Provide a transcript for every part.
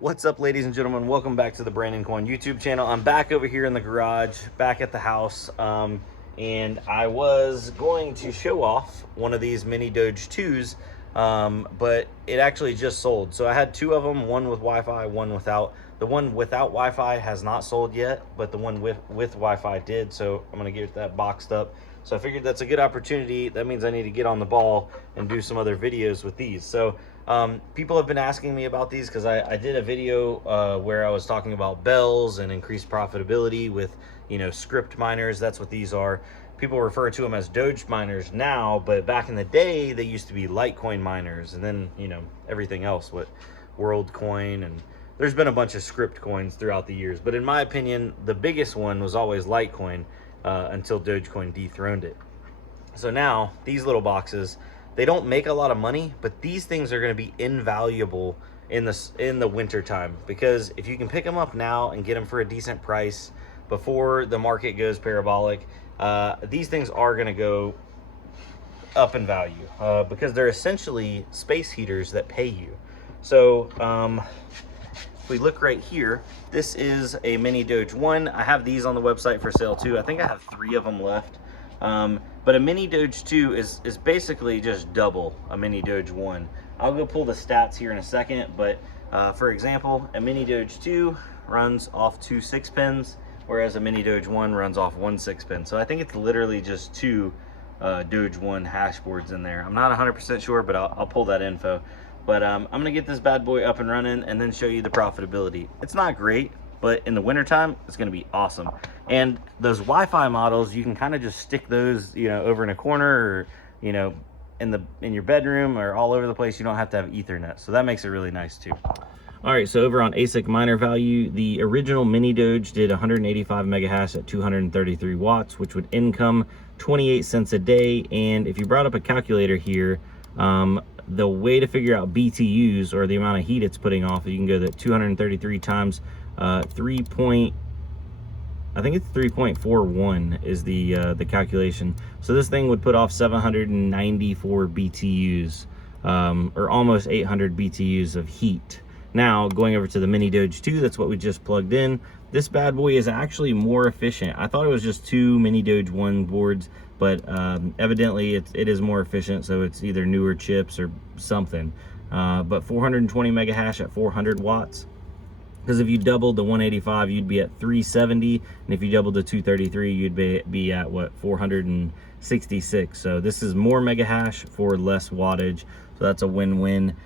What's up, ladies and gentlemen? Welcome back to the Brandon Coin YouTube channel. I'm back over here in the garage, back at the house, and I was going to show off one of these mini Doge 2s, but it actually just sold. So I had two of them, one with Wi-Fi, one without. The one without Wi-Fi has not sold yet, but the one with Wi-Fi did, so I'm gonna get that boxed up. So I figured that's a good opportunity. That means I need to get on the ball and do some other videos with these. So people have been asking me about these because I did a video where I was talking about bells and increased profitability with, script miners. That's what these are. People refer to them as Doge miners now, but back in the day, they used to be Litecoin miners, and then, everything else, what WorldCoin, and there's been a bunch of script coins throughout the years. But in my opinion, the biggest one was always Litecoin until Dogecoin dethroned it. So now these little boxes, they don't make a lot of money, but these things are going to be invaluable in the winter time, because if you can pick them up now and get them for a decent price before the market goes parabolic, these things are going to go up in value because they're essentially space heaters that pay you. So if we look right here, this is a mini Doge 1. I have these on the website for sale too. I think I have 3 of them left. But a mini Doge 2 is basically just double a mini Doge 1. I'll go pull the stats here in a second, but for example, a mini Doge 2 runs off 2 6-pins, whereas a mini Doge 1 runs off 1 6-pin. So I think it's literally just 2 Doge 1 hash boards in there. I'm not 100% sure, but I'll pull that info. But I'm gonna get this bad boy up and running and then show you the profitability. It's not great, but in the wintertime, it's gonna be awesome. And those Wi-Fi models, you can kind of just stick those, over in a corner, or, in your bedroom, or all over the place. You don't have to have Ethernet. So that makes it really nice too. All right, so over on Asic miner value, the original mini Doge did 185 megahash at 233 watts, which would income 28 cents a day. And if you brought up a calculator here, the way to figure out BTUs, or the amount of heat it's putting off, you can go that 233 times 3.41 is the calculation. So this thing would put off 794 BTUs, or almost 800 BTUs of heat. Now going over to the mini Doge 2, that's what we just plugged in. This bad boy is actually more efficient. I thought it was just 2 mini Doge 1 boards, but evidently it is more efficient, so it's either newer chips or something. But 420 megahash at 400 watts. Because if you doubled the 185, you'd be at 370, and if you doubled the 233, you'd be at what, 466. So this is more megahash for less wattage, so that's a win-win.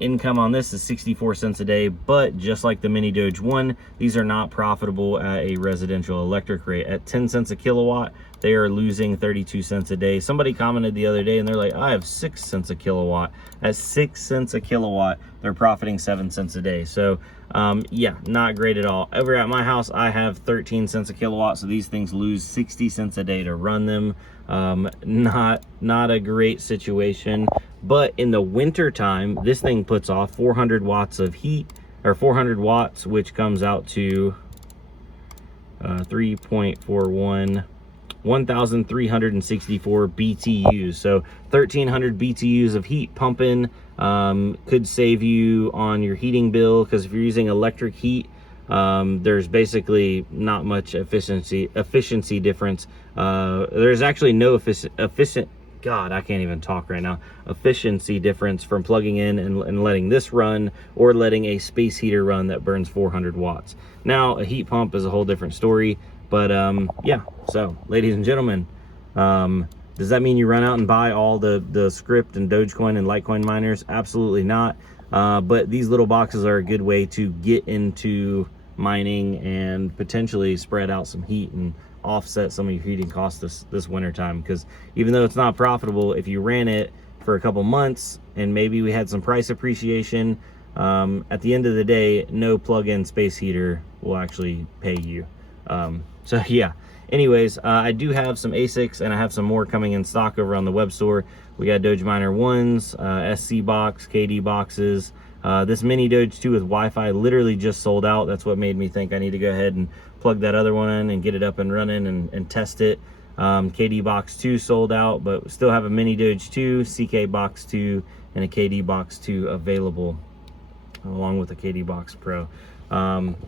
Income on this is 64 cents a day, but just like the mini Doge 1, these are not profitable at a residential electric rate. At 10 cents a kilowatt, they are losing 32 cents a day. Somebody commented the other day and they're like, I have 6 cents a kilowatt. At 6 cents a kilowatt, they're profiting 7 cents a day. So yeah, not great at all. Over at my house, I have 13 cents a kilowatt, so these things lose 60 cents a day to run them. Not a great situation. But in the winter time, this thing puts off 400 watts of heat, or 400 watts, which comes out to 3.41, 1,364 BTUs. So 1,300 BTUs of heat pumping could save you on your heating bill, because if you're using electric heat, there's basically not much efficiency difference. There's actually no efficiency difference from plugging in and letting this run, or letting a space heater run that burns 400 watts. Now a heat pump is a whole different story, but yeah. So ladies and gentlemen, does that mean you run out and buy all the script and Dogecoin and Litecoin miners? Absolutely not. But these little boxes are a good way to get into mining and potentially spread out some heat and offset some of your heating costs this winter time. Because even though it's not profitable, if you ran it for a couple months and maybe we had some price appreciation, at the end of the day, no plug-in space heater will actually pay you. So yeah, anyways, I do have some Asics, and I have some more coming in stock over on the web store. We got Doge Miner 1s, SC box, KD boxes. This mini Doge 2 with Wi-Fi literally just sold out. That's what made me think I need to go ahead and plug that other one in and get it up and running and test it. KD box 2 sold out, but still have a mini Doge 2, CK box 2, and a KD box 2 available. along with the KD Box Pro.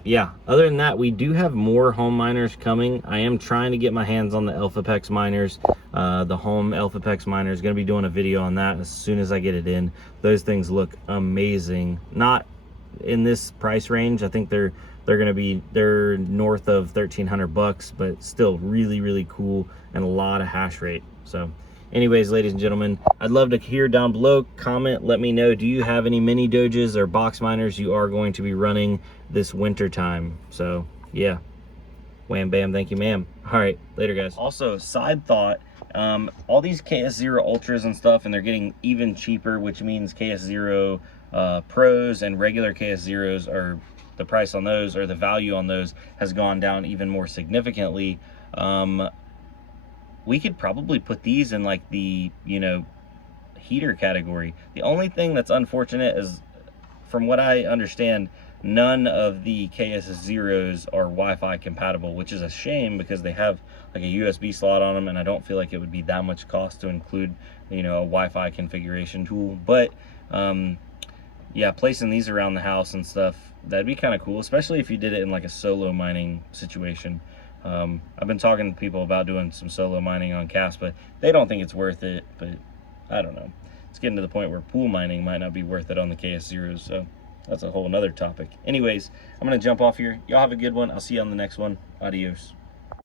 Yeah, other than that, we do have more home miners coming. I am trying to get my hands on the AlphaPex miners. The home AlphaPex miner is going to be doing a video on that as soon as I get it in. Those things look amazing. Not in this price range. I think they're north of 1,300 bucks, but still really cool and a lot of hash rate. So anyways, ladies and gentlemen, I'd love to hear down below. Comment, let me know, do you have any mini Doges or box miners you are going to be running this winter time? So yeah, wham bam, thank you ma'am. All right, later guys. Also, side thought, all these KS0 Ultras and stuff, and they're getting even cheaper, which means KS0 Pros and regular KS0s, are the price on those, or the value on those, has gone down even more significantly. We could probably put these in like the, you know, heater category. The only thing that's unfortunate is, from what I understand, none of the KS0s are Wi-Fi compatible, which is a shame because they have like a USB slot on them, and I don't feel like it would be that much cost to include, you know, a Wi-Fi configuration tool. But yeah, placing these around the house and stuff, that'd be kind of cool, especially if you did it in like a solo mining situation. I've been talking to people about doing some solo mining on CAS, but they don't think it's worth it. But I don't know, it's getting to the point where pool mining might not be worth it on the KS0s, so that's a whole nother topic. Anyways, I'm gonna jump off here. Y'all have a good one. I'll see you on the next one. Adios.